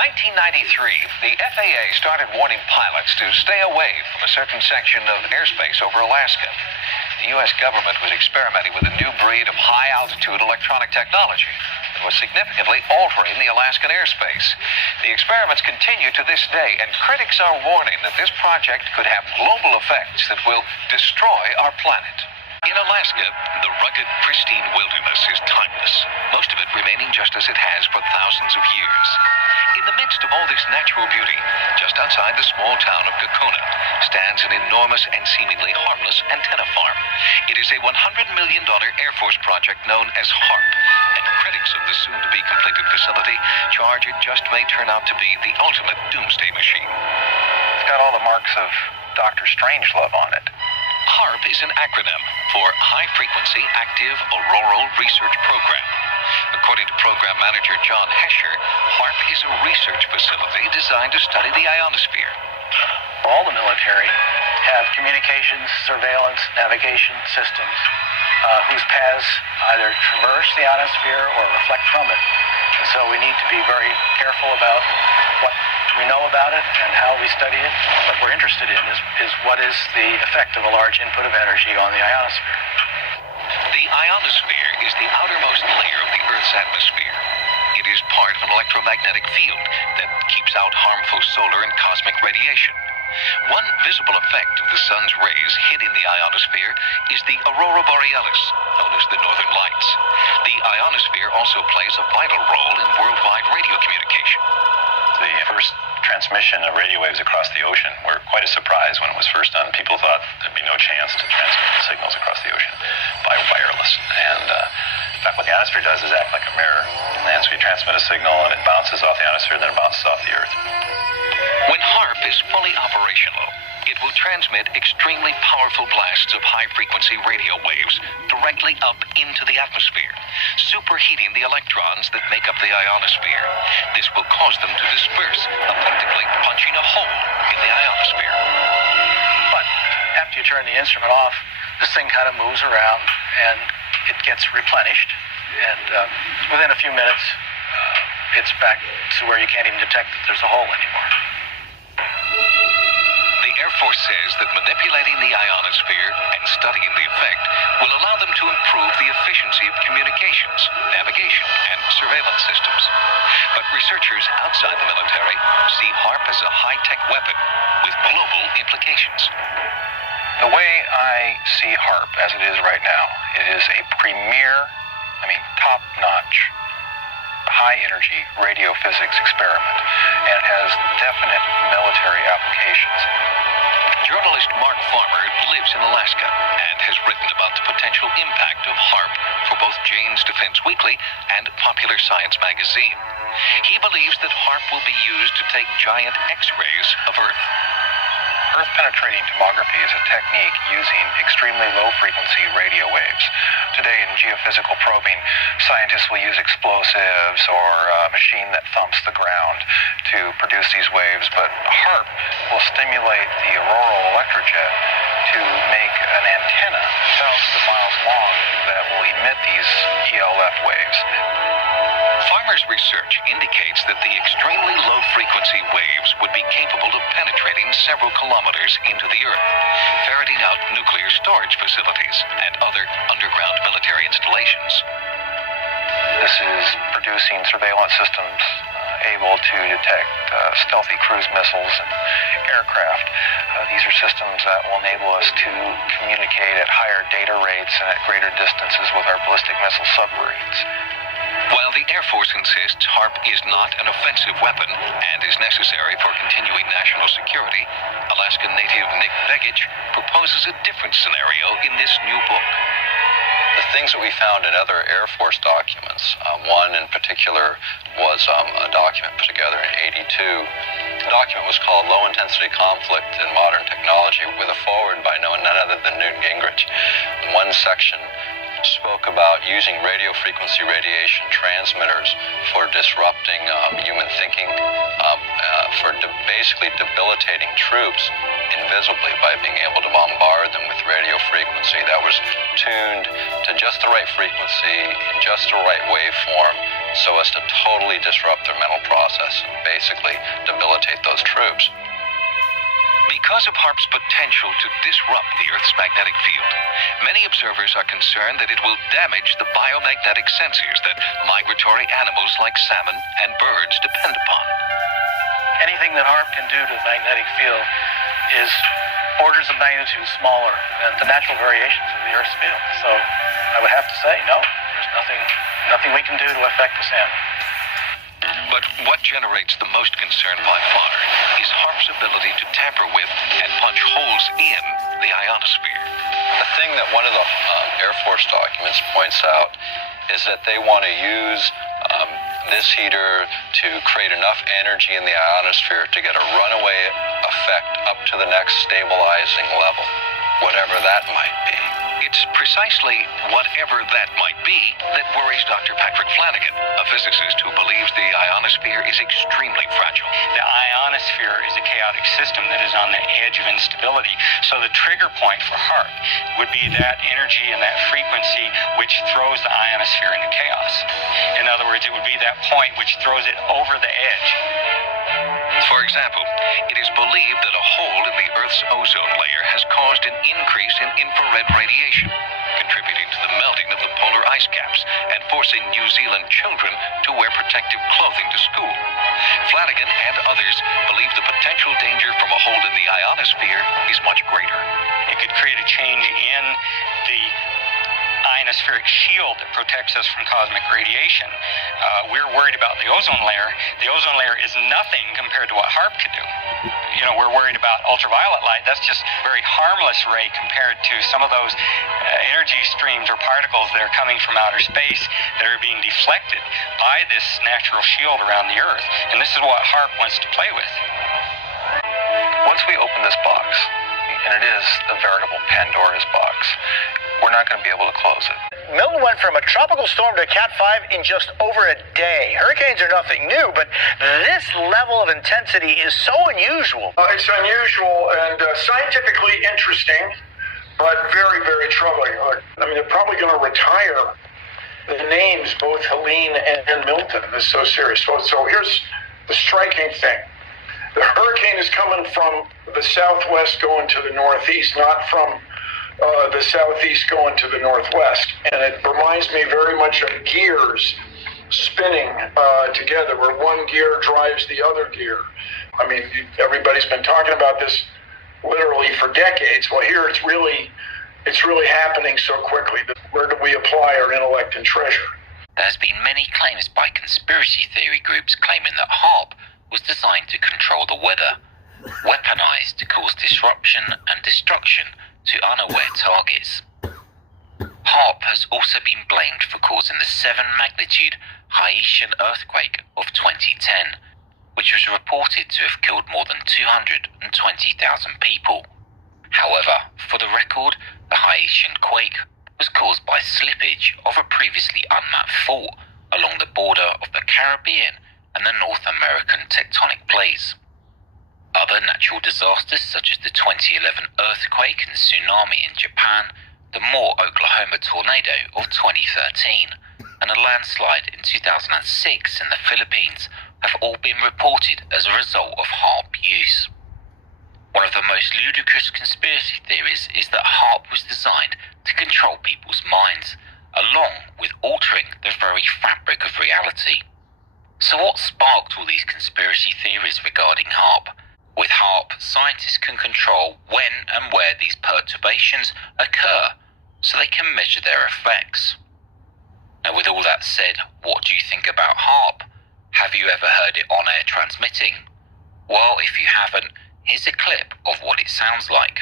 1993, the FAA started warning pilots to stay away from a certain section of airspace over Alaska. The U.S. government was experimenting with a new breed of high-altitude electronic technology that was significantly altering the Alaskan airspace. The experiments continue to this day, and critics are warning that this project could have global effects that will destroy our planet. In Alaska, the rugged, pristine wilderness is timeless, most of it remaining just as it has for thousands of years. In the midst of all this natural beauty, just outside the small town of Kokona, stands an enormous and seemingly harmless antenna farm. It is a $100 million Air Force project known as HARP, and critics of the soon-to-be completed facility charge it just may turn out to be the ultimate doomsday machine. It's got all the marks of Dr. Strangelove on it. HARP is an acronym for High Frequency Active Auroral Research Program. According to Program Manager John Hesher, HARP is a research facility designed to study the ionosphere. All the military have communications, surveillance, navigation systems whose paths either traverse the ionosphere or reflect from it. And so we need to be very careful about what we know about it and how we study it. What we're interested in is what is the effect of a large input of energy on the ionosphere. The ionosphere is the outermost layer of the Earth's atmosphere. It is part of an electromagnetic field that keeps out harmful solar and cosmic radiation. One visible effect of the sun's rays hitting the ionosphere is the aurora borealis, known as the northern lights. The ionosphere also plays a vital role in worldwide radio communication. The first transmission of radio waves across the ocean were quite a surprise when it was first done. People thought there'd be no chance to transmit the signals across the ocean by wireless. And in fact, what the ionosphere does is act like a mirror. And so you transmit a signal and it bounces off the ionosphere and then it bounces off the Earth. When HARP is fully operational, it will transmit extremely powerful blasts of high-frequency radio waves directly up into the atmosphere, superheating the electrons that make up the ionosphere. This will cause them to disperse, effectively punching a hole in the ionosphere. But after you turn the instrument off, this thing kind of moves around and it gets replenished. And within a few minutes, it's back to where you can't even detect that there's a hole anymore. The Air Force says that manipulating the ionosphere and studying the effect will allow them to improve the efficiency of communications, navigation, and surveillance systems. But researchers outside the military see HARP as a high-tech weapon with global implications. The way I see HARP as it is right now, it is a premier, top-notch, high-energy radio physics experiment and has definite military applications. Journalist Mark Farmer lives in Alaska and has written about the potential impact of HARP for both Jane's Defense Weekly and Popular Science magazine. He believes that HARP will be used to take giant X-rays of Earth. Earth-penetrating tomography is a technique using extremely low-frequency radio waves. Today in geophysical probing, scientists will use explosives or a machine that thumps the ground to produce these waves, but HARP will stimulate the auroral electrojet to make an antenna thousands of miles long that will emit these ELF waves. Farmer's research indicates that the extremely low-frequency waves would be capable of penetrating several kilometers into the Earth, ferreting out nuclear storage facilities and other underground military installations. This is producing surveillance systems able to detect stealthy cruise missiles and aircraft. These are systems that will enable us to communicate at higher data rates and at greater distances with our ballistic missile submarines. While the Air Force insists HARP is not an offensive weapon and is necessary for continuing national security, Alaskan native Nick Begich proposes a different scenario in this new book. The things that we found in other Air Force documents, one in particular was a document put together in '82. The document was called Low Intensity Conflict in Modern Technology, with a foreword by none other than Newt Gingrich. In one section spoke about using radio frequency radiation transmitters for disrupting human thinking, for basically debilitating troops invisibly by being able to bombard them with radio frequency that was tuned to just the right frequency, in just the right waveform, so as to totally disrupt their mental process and basically debilitate those troops. Because of HAARP's potential to disrupt the Earth's magnetic field, many observers are concerned that it will damage the biomagnetic sensors that migratory animals like salmon and birds depend upon. Anything that HAARP can do to the magnetic field is orders of magnitude smaller than the natural variations of the Earth's field. So I would have to say, no, there's nothing we can do to affect the salmon. But what generates the most concern by far is HAARP's ability to tamper with and punch holes in the ionosphere. The thing that one of the Air Force documents points out is that they want to use this heater to create enough energy in the ionosphere to get a runaway effect up to the next stabilizing level, whatever that might be. It's precisely whatever that might be that worries Dr. Patrick Flanagan, a physicist who believes the ionosphere is extremely fragile. The ionosphere is a chaotic system that is on the edge of instability. So the trigger point for HAARP would be that energy and that frequency which throws the ionosphere into chaos. In other words, it would be that point which throws it over the edge. For example, it is believed that a hole in the Earth's ozone layer has caused an increase in infrared radiation, contributing to the melting of the polar ice caps and forcing New Zealand children to wear protective clothing to school. Flanagan and others believe the potential danger from a hole in the ionosphere is much greater. It could create a change in the ionospheric shield that protects us from cosmic radiation. We're worried about the ozone layer. The ozone layer is nothing compared to what HAARP could do. You know, we're worried about ultraviolet light. That's just a very harmless ray compared to some of those energy streams or particles that are coming from outer space that are being deflected by this natural shield around the Earth. And this is what HAARP wants to play with. Once we open this box, and it is a veritable Pandora's box, we're not going to be able to close it. Milton went from a tropical storm to a Cat 5 in just over a day. Hurricanes are nothing new, but this level of intensity is so unusual. It's unusual and scientifically interesting, but very, very troubling. I mean, they're probably going to retire the names, both Helene and Milton. It's so serious. So here's the striking thing. The hurricane is coming from the southwest going to the northeast, not from the southeast going to the northwest. And it reminds me very much of gears spinning together, where one gear drives the other gear. I mean, everybody's been talking about this literally for decades. Well, here it's really happening so quickly. Where do we apply our intellect and treasure? There has been many claims by conspiracy theory groups claiming that HAARP was designed to control the weather, weaponized to cause disruption and destruction to unaware targets. HAARP has also been blamed for causing the 7-magnitude Haitian earthquake of 2010, which was reported to have killed more than 220,000 people. However, for the record, the Haitian quake was caused by slippage of a previously unmapped fault along the border of the Caribbean and the North American tectonic plates. Other natural disasters such as the 2011 earthquake and tsunami in Japan, the Moore, Oklahoma tornado of 2013, and a landslide in 2006 in the Philippines have all been reported as a result of HAARP use. One of the most ludicrous conspiracy theories is that HAARP was designed to control people's minds, along with altering the very fabric of reality. So what sparked all these conspiracy theories regarding HAARP? With HAARP, scientists can control when and where these perturbations occur, so they can measure their effects. Now, with all that said, what do you think about HAARP? Have you ever heard it on air transmitting? Well, if you haven't, here's a clip of what it sounds like.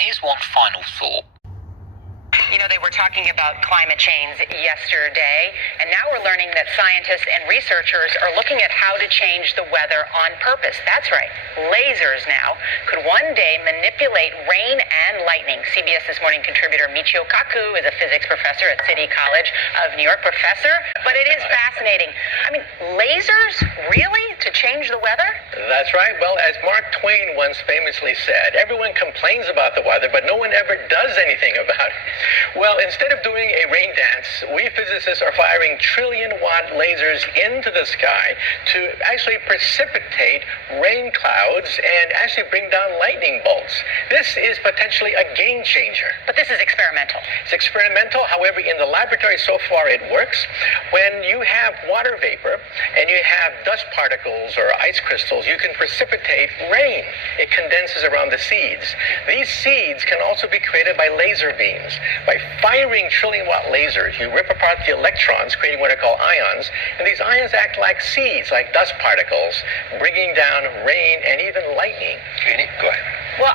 Here's one final thought. You know, they were talking about climate change yesterday, and now we're learning that scientists and researchers are looking at how to change the weather on purpose. That's right. Lasers now could one day manipulate rain and lightning. CBS This Morning contributor Michio Kaku is a physics professor at City College of New York. Professor, but it is fascinating. I mean, lasers, really? To change the weather? That's right. Well, as Mark Twain once famously said, everyone complains about the weather, but no one ever does anything about it. Well, instead of doing a rain dance, we physicists are firing trillion-watt lasers into the sky to actually precipitate rain clouds and actually bring down lightning bolts. This is potentially a game changer. But this is experimental. It's experimental. However, in the laboratory so far it works. When you have water vapor and you have dust particles or ice crystals, you can precipitate rain. It condenses around the seeds. These seeds can also be created by laser beams. By firing trillion-watt lasers, you rip apart the electrons, creating what are called ions, and these ions act like seeds, like dust particles, bringing down rain and even lightning. Jeannie, go ahead. Well,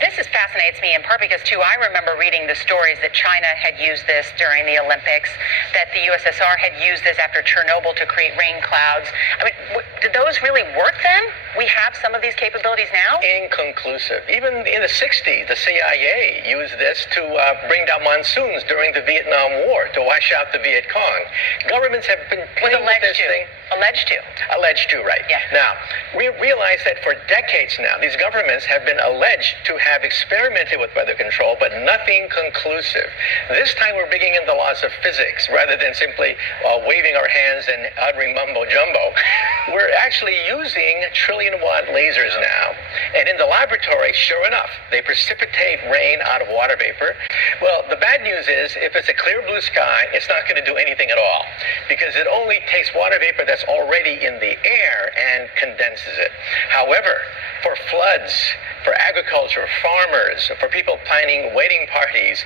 this fascinates me in part because, too, I remember reading the stories that China had used this during the Olympics, that the USSR had used this after Chernobyl to create rain clouds. I mean, did those really work then? We have some of these capabilities now? Inconclusive. Even in the 60s, the CIA used this to bring down monsoons during the Vietnam War, to wash out the Viet Cong. Governments have been playing with this thing. Alleged to. Alleged to, right. Yeah. Now, we realize that for decades now, these governments have been alleged to have experimented with weather control, but nothing conclusive. This time we're bringing in the laws of physics rather than simply waving our hands and uttering mumbo-jumbo. We're actually using trillion-watt lasers now. And in the laboratory, sure enough, they precipitate rain out of water vapor. Well, the bad news is, if it's a clear blue sky, it's not going to do anything at all, because it only takes water vapor that's already in the air and condenses it. However, for floods, for agriculture, farmers, for people planning wedding parties,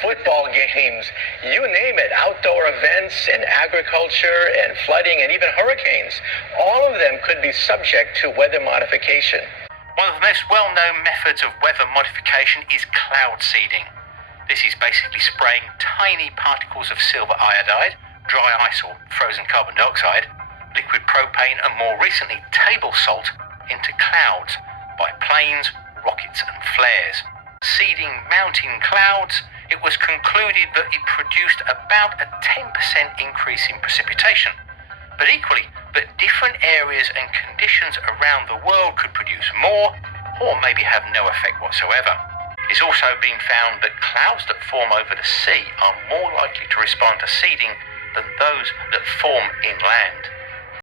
football games, you name it, outdoor events and agriculture and flooding and even hurricanes, all of them could be subject to weather modification. One of the most well-known methods of weather modification is cloud seeding. This is basically spraying tiny particles of silver iodide, dry ice or frozen carbon dioxide, liquid propane and more recently table salt into clouds by planes, rockets and flares. Seeding mountain clouds, it was concluded that it produced about a 10% increase in precipitation. But equally, that different areas and conditions around the world could produce more or maybe have no effect whatsoever. It's also been found that clouds that form over the sea are more likely to respond to seeding than those that form inland.